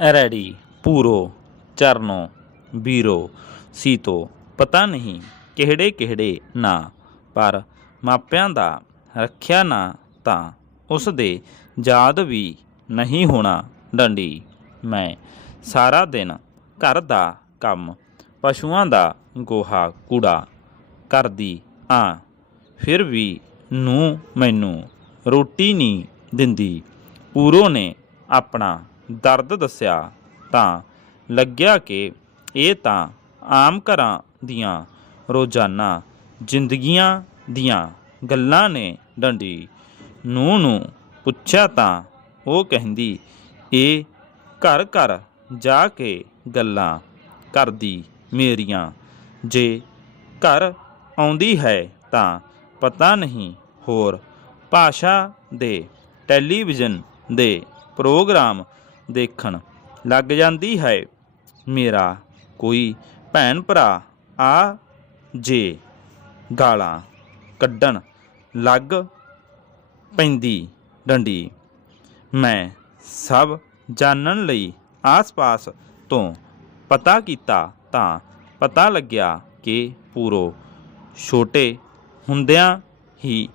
Ready ਪੂਰੋ ਚਰਨੋ ਵੀਰੋ ਸੀਤੋ, ਪਤਾ ਨਹੀਂ ਕਿਹੜੇ ਕਿਹੜੇ ਨਾਂ, ਪਰ ਮਾਪਿਆਂ ਦਾ ਰੱਖਿਆ ਨਾ ਤਾਂ ਉਸ ਦੇ ਯਾਦ ਵੀ ਨਹੀਂ ਹੋਣਾ ਡੰਡੀ। ਮੈਂ ਸਾਰਾ ਦਿਨ ਘਰ ਦਾ ਕੰਮ, ਪਸ਼ੂਆਂ ਦਾ ਗੋਹਾ ਕੂੜਾ ਕਰਦੀ ਆ। ਫਿਰ ਵੀ ਨੂੰ ਮੈਨੂੰ ਰੋਟੀ ਨਹੀਂ ਦਿੰਦੀ। ਪੂਰੋ ਨੇ ਆਪਣਾ ਦਰਦ ਦੱਸਿਆ ਤਾਂ ਲੱਗਿਆ ਕਿ ਇਹ ਤਾਂ ਆਮ ਘਰਾਂ ਦੀਆਂ ਰੋਜ਼ਾਨਾ ਜ਼ਿੰਦਗੀਆਂ ਦੀਆਂ ਗੱਲਾਂ ਨੇ ਡੰਡੀ। ਨੂੰ ਨੂੰ ਪੁੱਛਿਆ ਤਾਂ ਉਹ ਕਹਿੰਦੀ, ਇਹ ਘਰ ਘਰ ਜਾ ਕੇ ਗੱਲਾਂ ਕਰਦੀ ਮੇਰੀਆਂ। ਜੇ ਘਰ ਆਉਂਦੀ ਹੈ ਤਾਂ ਪਤਾ ਨਹੀਂ ਹੋਰ। ਭਾਸ਼ਾ ਦੇ ਟੈਲੀਵਿਜ਼ਨ ਦੇ ਪ੍ਰੋਗਰਾਮ ਦੇਖਣ। ਲੱਗ ਜਾਂਦੀ ਹੈ, ਮੇਰਾ ਕੋਈ ਭੈਣ ਭਰਾ ਆ ਜੇ ਗਾਲਾਂ ਕੱਢਣ ਲੱਗ ਪੈਂਦੀ ਡੰਡੀ। ਮੈਂ ਸਭ ਜਾਣਨ ਲਈ ਆਸ-ਪਾਸ ਤੋਂ ਪਤਾ ਕੀਤਾ ਤਾਂ ਪਤਾ ਲੱਗਿਆ ਕਿ ਪੂਰੋ ਛੋਟੇ ਹੁੰਦਿਆਂ ਹੀ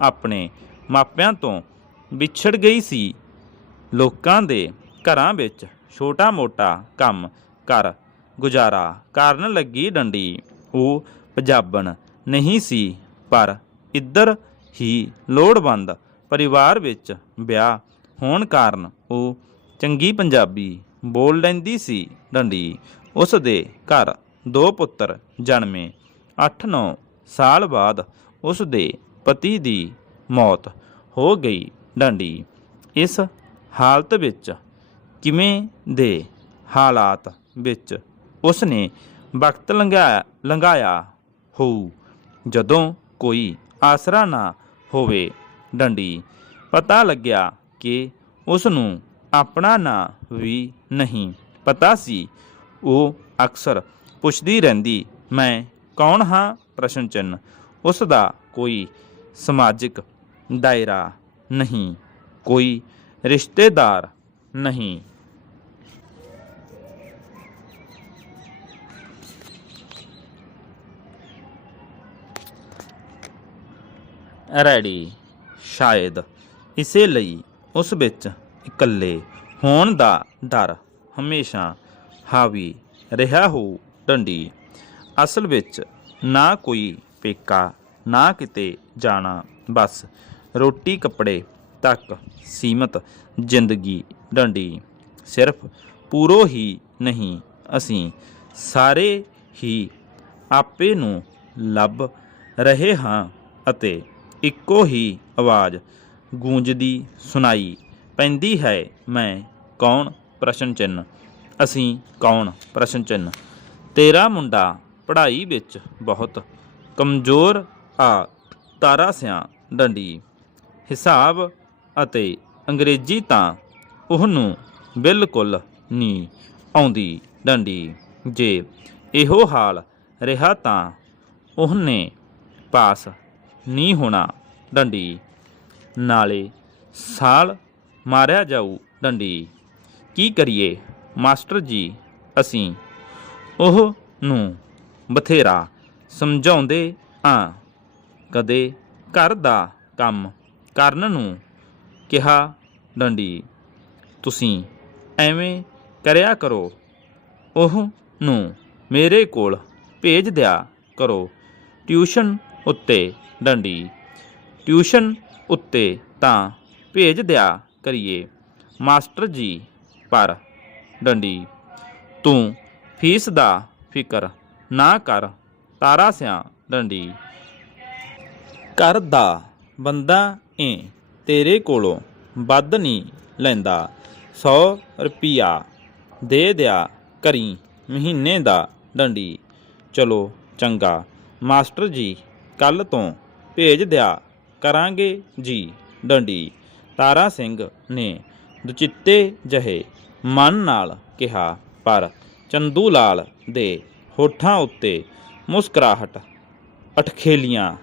ਆਪਣੇ ਮਾਪਿਆਂ ਤੋਂ ਵਿਛੜ ਗਈ ਸੀ। ਲੋਕਾਂ ਦੇ ਘਰਾਂ ਵਿੱਚ ਛੋਟਾ-ਮੋਟਾ ਕੰਮ ਕਰ ਗੁਜ਼ਾਰਾ ਕਰਨ ਲੱਗੀ ਡੰਡੀ। ਉਹ ਪੰਜਾਬਣ ਨਹੀਂ ਸੀ, ਪਰ ਇੱਧਰ ਹੀ ਲੋੜਵੰਦ ਪਰਿਵਾਰ ਵਿੱਚ ਵਿਆਹ ਹੋਣ ਕਾਰਨ ਉਹ ਚੰਗੀ ਪੰਜਾਬੀ ਬੋਲ ਲੈਂਦੀ ਸੀ ਡੰਡੀ। ਉਸ ਦੇ ਘਰ ਦੋ ਪੁੱਤਰ ਜਨਮੇ 8-9 ਸਾਲ ਬਾਅਦ ਉਸ ਦੇ ਪਤੀ ਦੀ ਮੌਤ ਹੋ ਗਈ ਡੰਡੀ। ਇਸ ਹਾਲਤ ਵਿੱਚ ਕਿਵੇਂ ਦੇ ਹਾਲਾਤ ਵਿੱਚ ਉਸ ਨੇ ਵਕਤ ਲੰਘਾਇਆ ਲੰਘਾਇਆ ਹੋਊ? ਜਦੋਂ ਕੋਈ ਆਸਰਾ ਨਾ ਹੋਵੇ ਡੰਡੀ, ਪਤਾ ਲੱਗਿਆ ਕਿ ਉਸ ਨੂੰ ਆਪਣਾ ਨਾਂ ਵੀ ਨਹੀਂ ਪਤਾ ਸੀ। ਉਹ ਅਕਸਰ ਪੁੱਛਦੀ ਰਹਿੰਦੀ, ਮੈਂ ਕੌਣ ਹਾਂ? ਪ੍ਰਸ਼ਨ ਚਿੰਨ ਉਸ ਦਾ ਕੋਈ ਸਮਾਜਿਕ ਦਾਇਰਾ ਨਹੀਂ, ਕੋਈ ਰਿਸ਼ਤੇਦਾਰ ਨਹੀਂ। ਰੈਡੀ। ਸ਼ਾਇਦ ਇਸੇ ਲਈ ਉਸ ਵਿੱਚ ਇਕੱਲੇ ਹੋਣ ਦਾ ਡਰ ਹਮੇਸ਼ਾ ਹਾਵੀ ਰਿਹਾ ਹੋ, ਡੰਡੀ। ਅਸਲ ਵਿੱਚ ਨਾ ਕੋਈ ਪੇਕਾ, ਨਾ ਕਿਤੇ ਜਾਣਾ, ਬਸ ਰੋਟੀ ਕੱਪੜੇ ਤੱਕ ਸੀਮਤ ਜ਼ਿੰਦਗੀ, ਡੰਡੀ। ਸਿਰਫ ਪੂਰੋ ਹੀ ਨਹੀਂ, ਅਸੀਂ ਸਾਰੇ ਹੀ ਆਪੇ ਨੂੰ ਲੱਭ ਰਹੇ ਹਾਂ ਅਤੇ ਇੱਕੋ ਹੀ ਆਵਾਜ਼ ਗੂੰਜਦੀ ਸੁਣਾਈ ਪੈਂਦੀ ਹੈ, ਮੈਂ ਕੌਣ ਪ੍ਰਸ਼ਨ ਚਿੰਨ ਅਸੀਂ ਕੌਣ ਪ੍ਰਸ਼ਨ ਚਿੰਨ ਤੇਰਾ ਮੁੰਡਾ ਪੜ੍ਹਾਈ ਵਿੱਚ ਬਹੁਤ ਕਮਜ਼ੋਰ ਆ, ਤਾਰਾ ਸਿਆ ਡੰਡੀ। ਹਿਸਾਬ ਅਤੇ ਅੰਗਰੇਜ਼ੀ ਤਾਂ ਉਹਨੂੰ ਬਿਲਕੁਲ ਨਹੀਂ ਆਉਂਦੀ ਡੰਡੀ। ਜੇ ਇਹੋ ਹਾਲ ਰਿਹਾ ਤਾਂ ਉਹਨੇ ਪਾਸ ਨਹੀਂ ਹੋਣਾ, ਡੰਡੀ। ਨਾਲੇ ਸਾਲ ਮਾਰਿਆ ਜਾਊ, ਡੰਡੀ। ਕੀ ਕਰੀਏ? ਮਾਸਟਰ ਜੀ, ਅਸੀਂ ਉਹ ਨੂੰ ਬਥੇਰਾ ਸਮਝਾਉਂਦੇ ਆ। ਕਦੇ ਘਰ ਦਾ ਕੰਮ ਕਰਨ ਨੂੰ ਕਿਹਾ, ਡੰਡੀ, ਤੁਸੀਂ ਐਵੇਂ ਕਰਿਆ ਕਰੋ। ਉਹ ਨੂੰ ਮੇਰੇ ਕੋਲ ਭੇਜ ਦਿਆ ਕਰੋ। ਟਿਊਸ਼ਨ ਉੱਤੇ ਡੰਡੀ। ਟਿਊਸ਼ਨ ਉੱਤੇ ਤਾਂ ਭੇਜ ਦਿਆ ਕਰੀਏ। ਮਾਸਟਰ ਜੀ, ਪਰ ਡੰਡੀ, ਤੂੰ ਫੀਸ ਦਾ ਫਿਕਰ ਨਾ ਕਰ, ਤਾਰਾ ਸਿਆ ਡੰਡੀ। ਘਰ ਦਾ ਬੰਦਾ ਏ, ਤੇਰੇ ਕੋਲੋਂ ਵੱਧ ਨਹੀਂ ਲੈਂਦਾ। 100 ਰੁਪਿਆ ਦੇ ਦਿਆ ਕਰੀ ਮਹੀਨੇ ਦਾ ਡੰਡੀ। ਚਲੋ ਚੰਗਾ, ਮਾਸਟਰ ਜੀ ਕੱਲ ਤੋਂ ਭੇਜ ਦਿਆ ਕਰਾਂਗੇ ਜੀ। ਡੰਡੀ ਤਾਰਾ ਸਿੰਘ ਨੇ ਦੁਚਿੱਤੇ ਜਹੇ ਮਨ ਨਾਲ ਕਿਹਾ, ਪਰ ਚੰਦੂ ਲਾਲ ਦੇ ਹੋਠਾਂ ਉੱਤੇ ਮੁਸਕਰਾਹਟ ਅਟਖੇਲੀਆਂ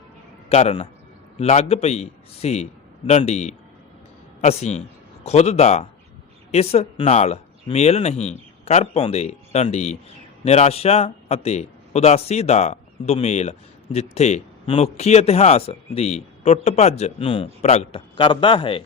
ਕਰਨ ਲੱਗ ਪਈ ਸੀ। ਡੰਡੀ, ਅਸੀਂ ਖੁਦ ਦਾ ਇਸ ਨਾਲ ਮੇਲ ਨਹੀਂ ਕਰ ਪਾਉਂਦੇ। ਡੰਡੀ ਨਿਰਾਸ਼ਾ ਅਤੇ ਉਦਾਸੀ ਦਾ ਦੁਮੇਲ ਜਿੱਥੇ ਮਨੁੱਖੀ ਇਤਿਹਾਸ ਦੀ ਟੁੱਟ ਭੱਜ ਨੂੰ ਪ੍ਰਗਟ ਕਰਦਾ ਹੈ।